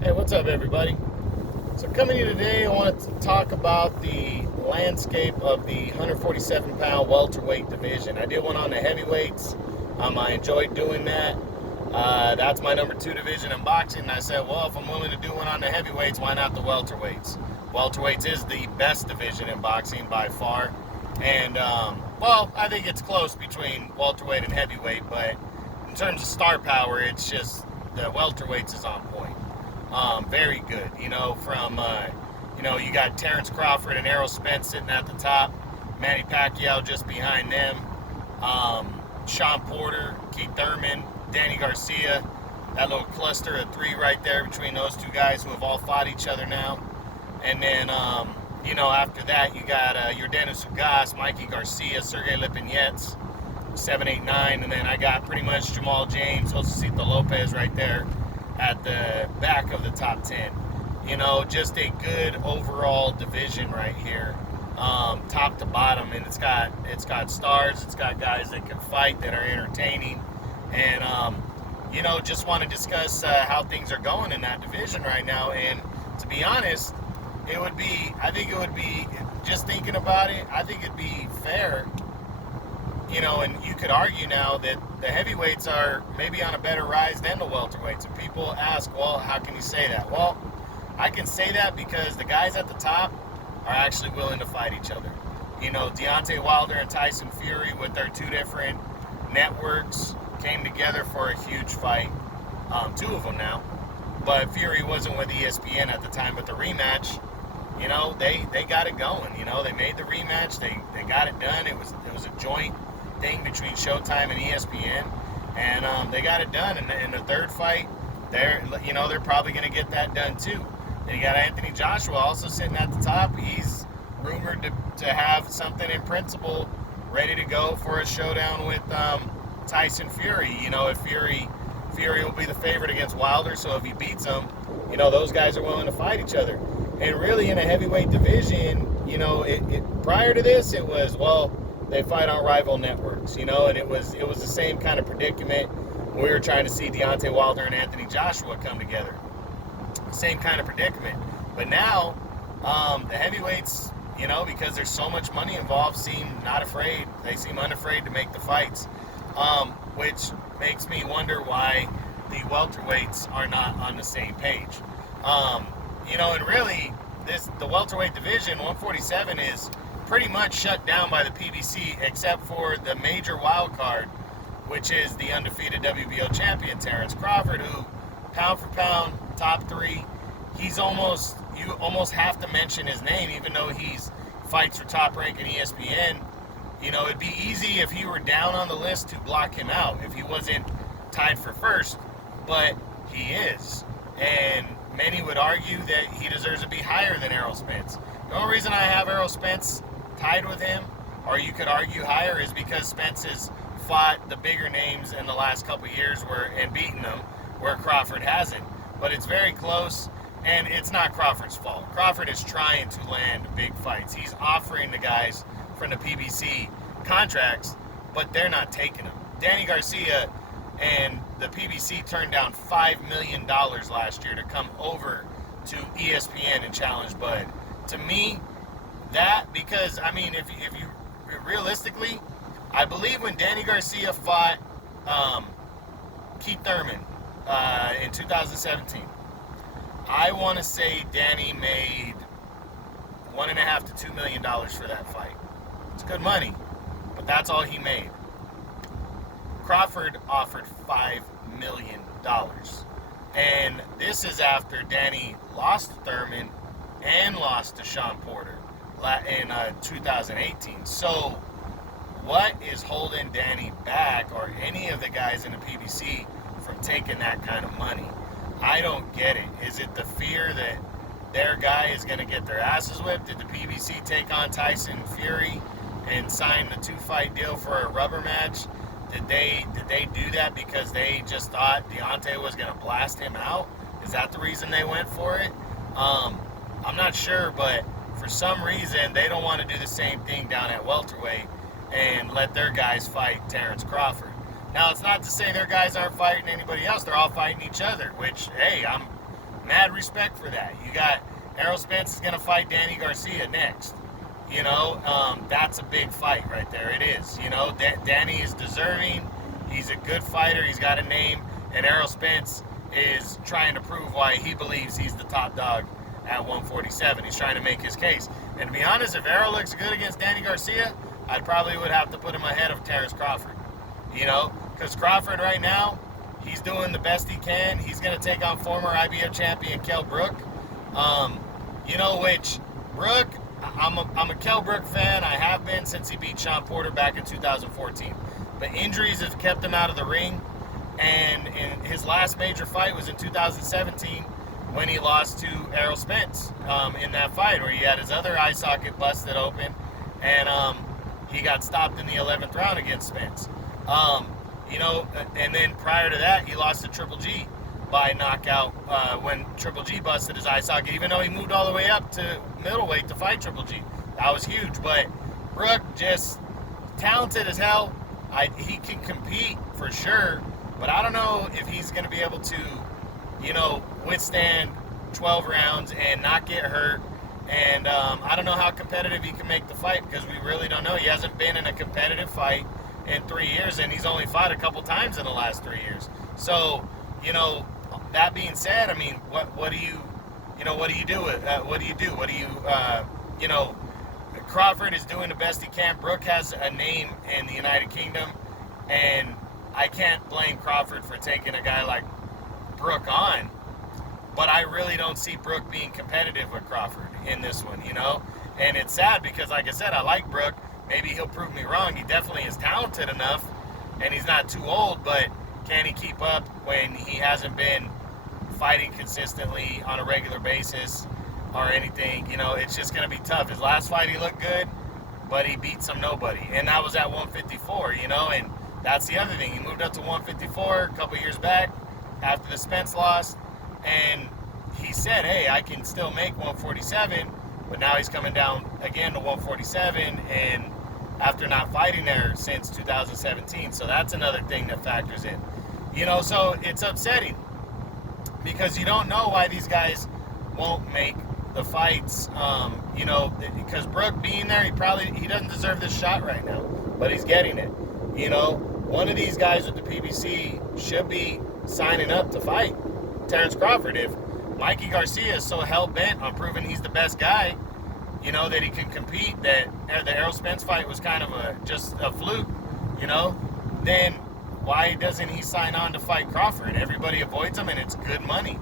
Hey, what's up, everybody? So, coming here today, I wanted to talk about the landscape of the 147-pound welterweight division. I did one on the heavyweights. I enjoyed doing that. That's my number two division in boxing. And I said, well, if I'm willing to do one on the heavyweights, why not the welterweights? Welterweights is the best division in boxing by far. And, well, I think it's close between welterweight and heavyweight, but in terms of star power, it's just the welterweights is on point. Very good. You got Terrence Crawford and Errol Spence sitting at the top, Manny Pacquiao just behind them, Sean Porter, Keith Thurman, Danny Garcia, that little cluster of three right there between those two guys who have all fought each other now. And then, after that, you got Yordenis Ugas, Mikey Garcia, Sergey Lipinets, 7, 8, 9, and then I got pretty much Jamal James, Josecito Lopez right there at the back of the top 10. Just a good overall division right here, top to bottom, and it's got stars, it's got guys that can fight, that are entertaining, and just want to discuss how things are going in that division right now. And to be honest, I think it would be, just thinking about it, I think it'd be fair. And you could argue now that the heavyweights are maybe on a better rise than the welterweights. And people ask, well, how can you say that? Well, I can say that because the guys at the top are actually willing to fight each other. Deontay Wilder and Tyson Fury, with their two different networks, came together for a huge fight. Two of them now. But Fury wasn't with ESPN at the time, but the rematch, they got it going. They made the rematch. They got it done. It was a joint thing between Showtime and ESPN, and they got it done. In the third fight, they're probably going to get that done too. Then you got Anthony Joshua also sitting at the top. He's rumored to have something in principle ready to go for a showdown with Tyson Fury. If Fury will be the favorite against Wilder, so if he beats him, those guys are willing to fight each other. And really, in a heavyweight division, prior to this, it was, well, they fight on rival networks, and it was the same kind of predicament when we were trying to see Deontay Wilder and Anthony Joshua come together. Same kind of predicament. But now, the heavyweights, because there's so much money involved, seem not afraid. They seem unafraid to make the fights, which makes me wonder why the welterweights are not on the same page. And really, the welterweight division, 147, is pretty much shut down by the PBC, except for the major wild card, which is the undefeated WBO champion, Terrence Crawford, who, pound for pound, top three. You almost have to mention his name, even though he's fights for Top Rank and ESPN. It'd be easy if he were down on the list to block him out, if he wasn't tied for first, but he is. And many would argue that he deserves to be higher than Errol Spence. The only reason I have Errol Spence tied with him, or you could argue higher, is because Spence has fought the bigger names in the last couple of years and beaten them, where Crawford hasn't. But it's very close, and it's not Crawford's fault. Crawford is trying to land big fights. He's offering the guys from the PBC contracts, but they're not taking them. Danny Garcia and the PBC turned down $5 million last year to come over to ESPN and challenge Bud. To me, because if you realistically, I believe when Danny Garcia fought Keith Thurman in 2017, I want to say Danny made $1.5 to $2 million for that fight. It's good money, but that's all he made. Crawford offered $5 million. And this is after Danny lost to Thurman and lost to Sean Porter in 2018. So what is holding Danny back, or any of the guys in the PBC, from taking that kind of money? I don't get it. Is it the fear that their guy is going to get their asses whipped? Did the PBC take on Tyson Fury and sign the 2-fight deal for a rubber match? Did they do that because they just thought Deontay was going to blast him out? Is that the reason they went for it? I'm not sure, but for some reason they don't want to do the same thing down at welterweight and let their guys fight Terrence Crawford. Now, it's not to say their guys aren't fighting anybody else. They're all fighting each other, which, hey, I'm mad respect for that. You got Errol Spence is going to fight Danny Garcia next. That's a big fight right there. It is. Danny is deserving. He's a good fighter. He's got a name. And Errol Spence is trying to prove why he believes he's the top dog at 147. He's trying to make his case. And to be honest, if Errol looks good against Danny Garcia, I probably would have to put him ahead of Terrence Crawford. Because Crawford right now, he's doing the best he can. He's going to take on former IBF champion Kell Brook. Which Brook, I'm a Kell Brook fan. I have been since he beat Sean Porter back in 2014. But injuries have kept him out of the ring. And his last major fight was in 2017 when he lost to Errol Spence in that fight where he had his other eye socket busted open. And he got stopped in the 11th round against Spence. And then prior to that, he lost to Triple G by knockout when Triple G busted his eye socket, even though he moved all the way up to middleweight to fight Triple G. That was huge. But Brook, just talented as hell. He can compete for sure, but I don't know if he's going to be able to, withstand 12 rounds and not get hurt. And I don't know how competitive he can make the fight because we really don't know. He hasn't been in a competitive fight in 3 years, and he's only fought a couple times in the last 3 years. So, that being said, I mean, what do you do? Crawford is doing the best he can. Brook has a name in the United Kingdom, and I can't blame Crawford for taking a guy like Brook on, but I really don't see Brook being competitive with Crawford in this one, and it's sad because, like I said, I like Brook. Maybe he'll prove me wrong. He definitely is talented enough, and he's not too old, but can he keep up when he hasn't been fighting consistently on a regular basis or anything? It's just going to be tough. His last fight, he looked good, but he beat some nobody, and that was at 154, and that's the other thing. He moved up to 154 a couple years back after the Spence loss, and he said, hey, I can still make 147, but now he's coming down again to 147, and after not fighting there since 2017. So that's another thing that factors in. So it's upsetting because you don't know why these guys won't make the fights. Because Brook being there, he doesn't deserve this shot right now, but he's getting it. One of these guys with the PBC should be signing up to fight Terrence Crawford. If Mikey Garcia is so hell-bent on proving he's the best guy, that he can compete, that the Errol Spence fight was kind of just a fluke, then why doesn't he sign on to fight Crawford? Everybody avoids him, and it's good money.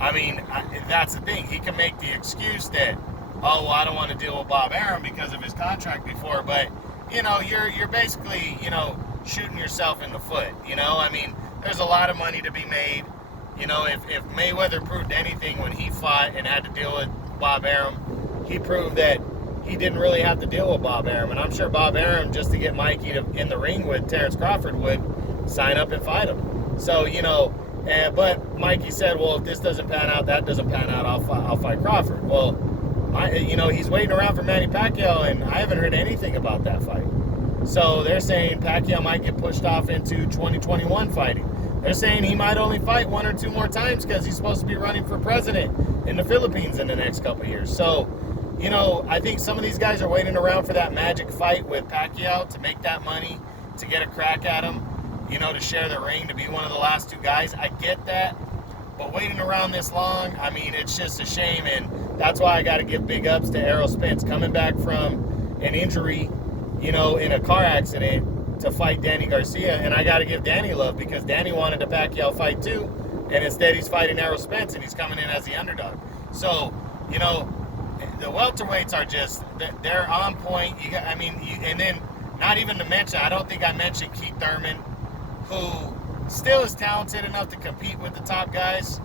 I mean, that's the thing. He can make the excuse that, I don't want to deal with Bob Arum because of his contract before, but, you're basically, shooting yourself in the foot, I mean, there's a lot of money to be made. If Mayweather proved anything when he fought and had to deal with Bob Arum, he proved that he didn't really have to deal with Bob Arum. And I'm sure Bob Arum, just to get Mikey in the ring with Terrence Crawford, would sign up and fight him. So, but Mikey said, well, if this doesn't pan out, that doesn't pan out, I'll fight Crawford. Well, he's waiting around for Manny Pacquiao, and I haven't heard anything about that fight. So they're saying Pacquiao might get pushed off into 2021 fighting. They're saying he might only fight 1 or 2 more times because he's supposed to be running for president in the Philippines in the next couple of years. So, I think some of these guys are waiting around for that magic fight with Pacquiao to make that money, to get a crack at him, to share the ring, to be one of the last 2 guys. I get that, but waiting around this long, I mean, it's just a shame, and that's why I got to give big ups to Errol Spence coming back from an injury, in a car accident to fight Danny Garcia, and I got to give Danny love because Danny wanted a Pacquiao fight too, and instead he's fighting Errol Spence, and he's coming in as the underdog. So, the welterweights are just, they're on point. And then not even to mention, I don't think I mentioned Keith Thurman, who still is talented enough to compete with the top guys.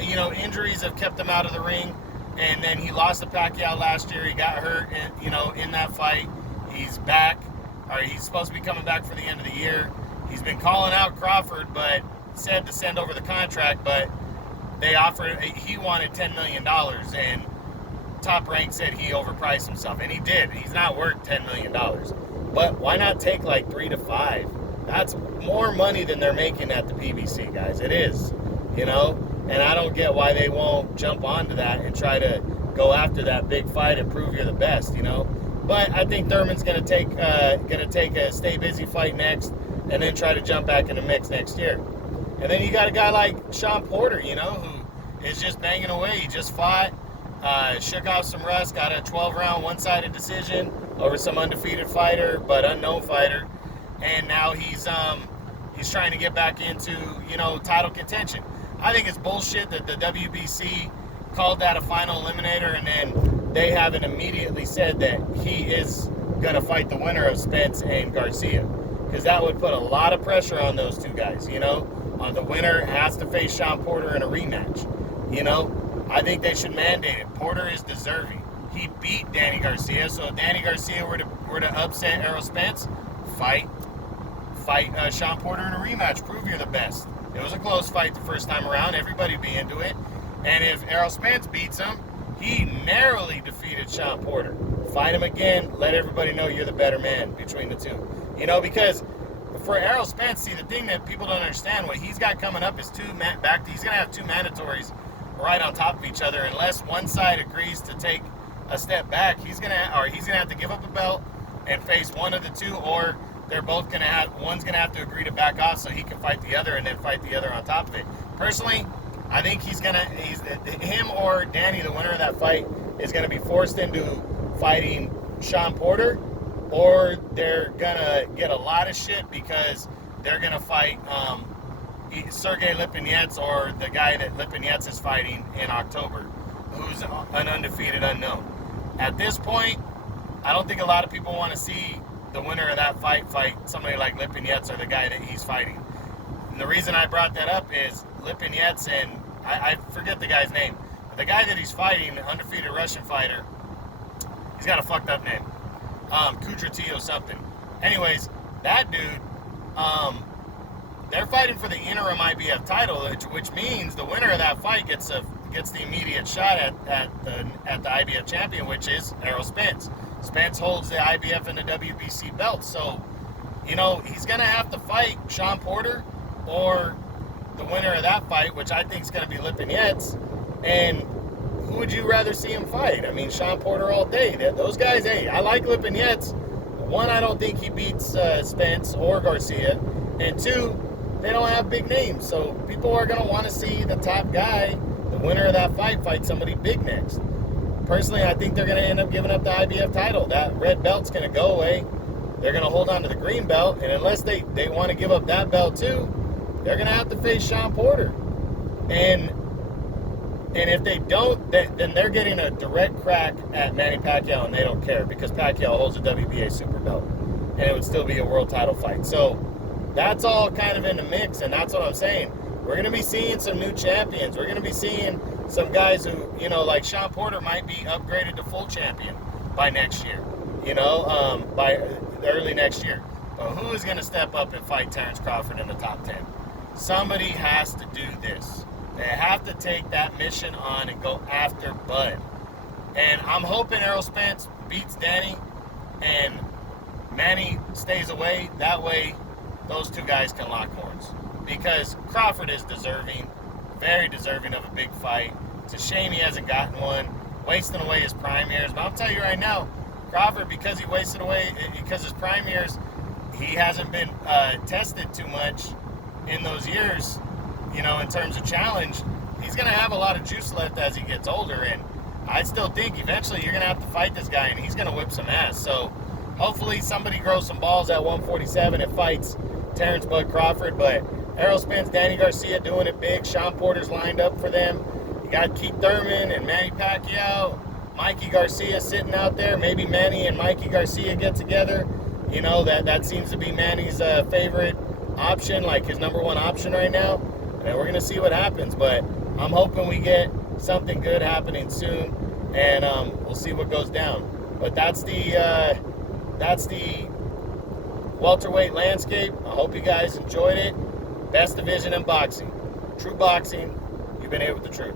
Injuries have kept him out of the ring, and then he lost to Pacquiao last year. He got hurt, in that fight. He's back, or he's supposed to be coming back for the end of the year. He's been calling out Crawford, but said to send over the contract, but he wanted $10 million, and Top Rank said he overpriced himself, and he did. He's not worth $10 million. But why not take like 3 to 5? That's more money than they're making at the PBC, guys. It is, And I don't get why they won't jump onto that and try to go after that big fight and prove you're the best, you know. But I think Thurman's gonna take a stay busy fight next, and then try to jump back in the mix next year. And then you got a guy like Sean Porter, you know, who is just banging away. He just fought, shook off some rust, got a 12-round one-sided decision over some undefeated fighter but unknown fighter, and now he's trying to get back into, you know, title contention. I think it's bullshit that the WBC called that a final eliminator, and then they haven't immediately said that he is going to fight the winner of Spence and Garcia, because that would put a lot of pressure on those two guys, you know. The winner has to face Sean Porter in a rematch, you know. I think they should mandate it. Porter is deserving. He beat Danny Garcia, so if Danny Garcia were to upset Errol Spence, fight Sean Porter in a rematch. Prove you're the best. It was a close fight the first time around. Everybody be into it. And if Errol Spence beats him, he narrowly defeated Sean Porter. Fight him again. Let everybody know you're the better man between the two. You know, because for Errol Spence, see, the thing that people don't understand, what he's got coming up is he's going to have two mandatories right on top of each other. Unless one side agrees to take a step back, he's going to have to give up a belt and face one of the two, or they're both going to one's going to have to agree to back off so he can fight the other and then fight the other on top of it. Personally, I think him or Danny, the winner of that fight, is going to be forced into fighting Sean Porter, or they're going to get a lot of shit because they're going to fight Sergey Lipinets, or the guy that Lipinets is fighting in October, who's an undefeated unknown. At this point, I don't think a lot of people want to see the winner of that fight somebody like Lipinets or the guy that he's fighting. And the reason I brought that up is Lipinets and I forget the guy's name. But the guy that he's fighting, the undefeated Russian fighter, he's got a fucked up name. Kudratio something. Anyways, that dude, they're fighting for the interim IBF title, which means the winner of that fight gets the immediate shot at the IBF champion, which is Errol Spence. Spence holds the IBF and the WBC belt, so, you know, he's going to have to fight Sean Porter or the winner of that fight, which I think is going to be Lipinets. And who would you rather see him fight? I mean, Sean Porter all day. Those guys, hey, I like Lipinets. One, I don't think he beats Spence or Garcia. And two, they don't have big names. So people are going to want to see the top guy, the winner of that fight somebody big next. Personally, I think they're going to end up giving up the IBF title. That red belt's going to go away. They're going to hold on to the green belt. And unless they want to give up that belt too, they're going to have to face Sean Porter. And if they don't, then they're getting a direct crack at Manny Pacquiao, and they don't care because Pacquiao holds a WBA super belt. And it would still be a world title fight. So that's all kind of in the mix, and that's what I'm saying. We're going to be seeing some new champions. We're going to be seeing some guys who, you know, like Sean Porter might be upgraded to full champion by next year, you know, by early next year. But who is going to step up and fight Terrence Crawford in the top 10? Somebody has to do this. They have to take that mission on and go after Bud. And I'm hoping Errol Spence beats Danny and Manny stays away. That way, those two guys can lock horns. Because Crawford is deserving, very deserving of a big fight. It's a shame he hasn't gotten one, wasting away his prime years. But I'll tell you right now, Crawford, because he wasted away, because his prime years, he hasn't been tested too much in those years, you know, in terms of challenge. He's going to have a lot of juice left as he gets older, and I still think eventually you're going to have to fight this guy, and he's going to whip some ass. So hopefully somebody grows some balls at 147 and fights Terrence Bud Crawford. But Errol Spence, Danny Garcia doing it big. Sean Porter's lined up for them. You got Keith Thurman and Manny Pacquiao. Mikey Garcia sitting out there. Maybe Manny and Mikey Garcia get together. You know, that seems to be Manny's favorite option, like his number one option right now. And we're going to see what happens. But I'm hoping we get something good happening soon. And we'll see what goes down. But that's the welterweight landscape. I hope you guys enjoyed it. Best division in boxing. True boxing. You've been here with the truth.